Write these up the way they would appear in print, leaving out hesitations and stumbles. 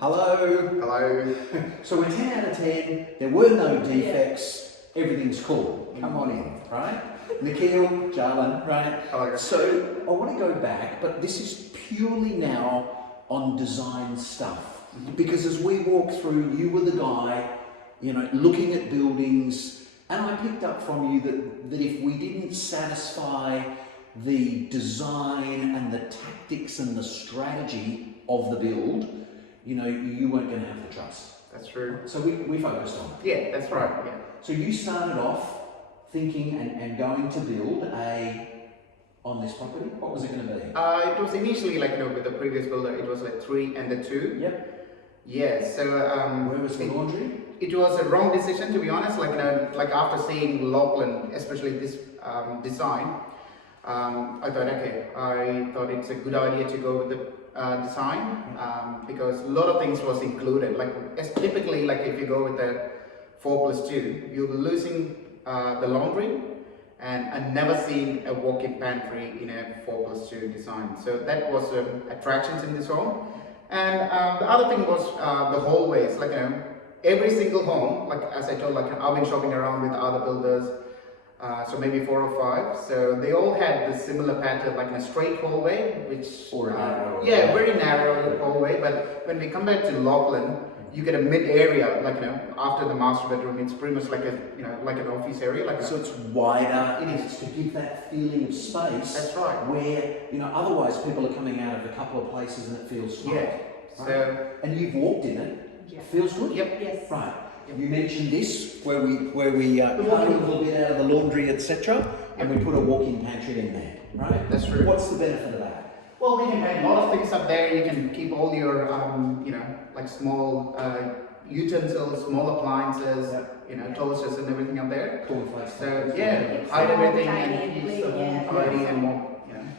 Hello. Hello. So we're 10 out of 10, there were no defects, everything's cool. Come on in, right? Nikhil, Jalan, right? Hello. So I want to go back, but this is purely now on design stuff. Because as we walk through, you were the guy, looking at buildings, and I picked up from you that if we didn't satisfy the design and the tactics and the strategy of the build, you weren't going to have the trust. That's true. So we focused on it. Yeah, that's right. Yeah. So you started off thinking and going to build on this property. What was it going to be? It was initially with the previous builder, it was like 3 and a 2. Yep. Yeah. So where was the laundry? It was a wrong decision, to be honest. After seeing Lachlan, especially this design, I thought it's a good idea to go with the design because a lot of things was included. Typically, if you go with the 4+2, you're losing the laundry, and I've never seen a walk-in pantry in a 4+2 design. So that was attractions in this home. And the other thing was the hallways. Every single home, as I told, I've been shopping around with other builders. So maybe 4 or 5. So they all had this similar pattern, like in a straight hallway, which very narrow hallway. But when we come back to Lachlan, you get a mid area, after the master bedroom. It's pretty much like an office area. So it's wider. It is to give that feeling of space. That's right. Where otherwise people are coming out of a couple of places and it feels tight. Yeah. Right? So and you've walked in it. Yeah. It feels good. Yep. Yes. Right. You mentioned this where we cut a little bit out of the laundry, etc., and we put a walk-in pantry in there, right? That's true. What's the benefit of that? well, we can have a lot of things up there. You can keep all your small utensils, small appliances, toasters and everything up there. Cornflakes. So hide everything and keep the home tidy and more.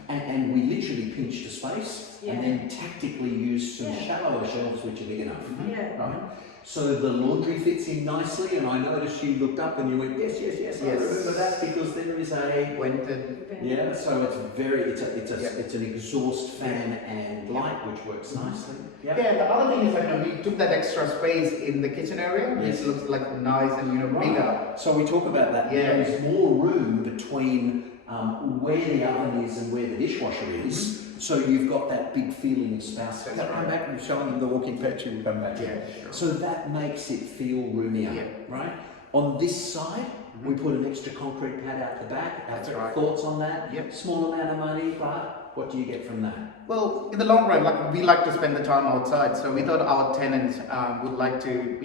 And we literally pinched a space and then tactically used some shallower shelves which are big enough. Yeah. Right? So the laundry fits in nicely, and I noticed you looked up and you went, yes, I remember that because there is a so it's an exhaust fan and light which works nicely. Yeah, the other thing is we took that extra space in the kitchen area, which looks nice and bigger. So we talk about that. Yeah. There is more room between where the oven is and where the dishwasher is. So you've got that big feeling of space. That's Come right. back, we've shown them the walk-in pantry, we'll come back. Yeah, sure. So that makes it feel roomier, right? On this side, we put an extra concrete pad out the back. That's right. Thoughts on that? Yep. Small amount of money, but what do you get from that? Well, in the long run, we like to spend the time outside, so we thought our tenants would like to,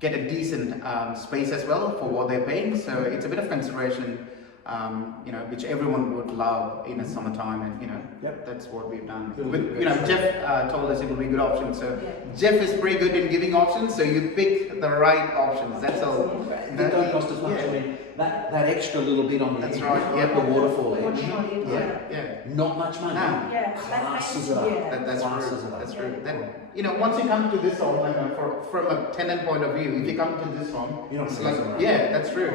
get a decent space as well for what they're paying. So it's a bit of consideration, which everyone would love in the summertime, and that's what we've done. Jeff told us it will be a good option. So Jeff is pretty good in giving options, so you pick the right options. That's all. It don't cost as much. I mean, that extra little bit on the edge, the waterfall edge. Not much money. No. Classes it up. That's true. Then once you come to this home, from a tenant point of view, if you come to this home, it's that's true.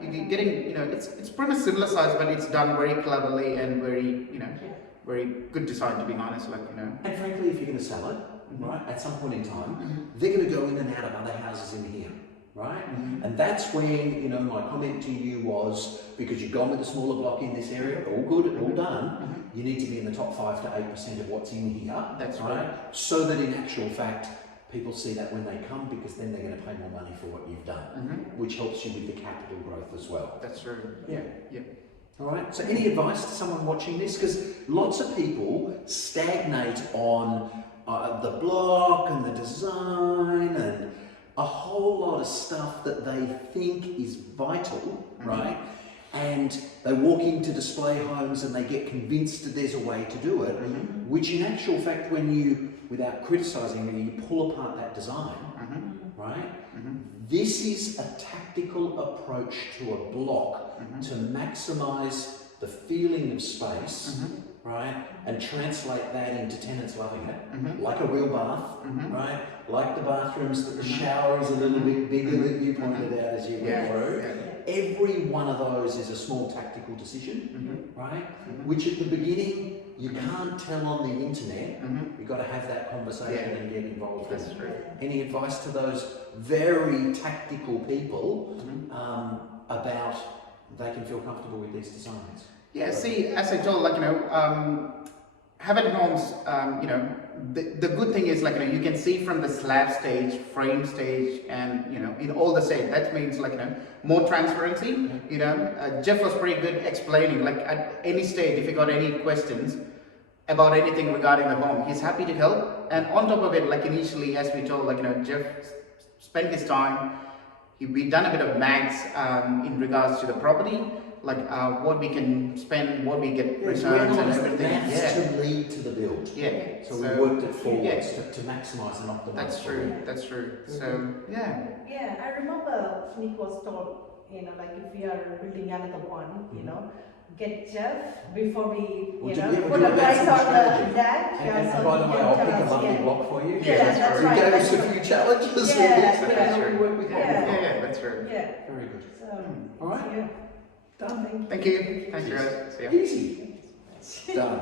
You're getting, it's pretty much similar size, but it's done very cleverly and very, very good design, to be honest. And frankly, if you're going to sell it, right, at some point in time, they're going to go in and out of other houses in here, right? And that's when, my comment to you was, because you've gone with a smaller block in this area, all good, all done, you need to be in the top 5 to 8% of what's in here. That's right. So that in actual fact, people see that when they come, because then they're going to pay more money for what you've done, which helps you with the capital growth as well. That's true. Yeah. Yeah. All right. So any advice to someone watching this? Because lots of people stagnate on the block and the design and a whole lot of stuff that they think is vital, right? And they walk into display homes and they get convinced that there's a way to do it, which in actual fact, when you, without criticising it, you pull apart that design, right? This is a tactical approach to a block to maximise the feeling of space, right? And translate that into tenants loving it, like a real bath, right? Like the bathrooms, that the shower is a little bit bigger that you pointed out as you went through. Every one of those is a small tactical decision, right? Which at the beginning you can't tell on the internet. Mm-hmm. You've got to have that conversation and get involved. That's true. Any advice to those very tactical people about they can feel comfortable with these designs? Yeah, see, as I told, like, Habitat homes, the good thing is, like, you can see from the slab stage, frame stage, and, in all the stage. That means, like, more transparency. Jeff was pretty good explaining, like, at any stage, if you got any questions about anything regarding the home, he's happy to help. And on top of it, like, initially, as we told, like, Jeff spent his time, we done a bit of maths in regards to the property, like what we can spend, what we get returns and everything. To lead to the build. Yeah. So we worked it forwards to maximise and optimise. That's true. That's true. So yeah. Yeah, I remember Nick was told, like if we are building another one, get Jeff before we, put a price on that. And by the way, I'll pick a monthly block for you. Yeah, that's You right. gave us a few challenges. Yeah, we work with Yeah, that's true. Yeah. Very good. So, All right. Yeah. Done. Thank you. Thank you guys. See ya. Easy. Done.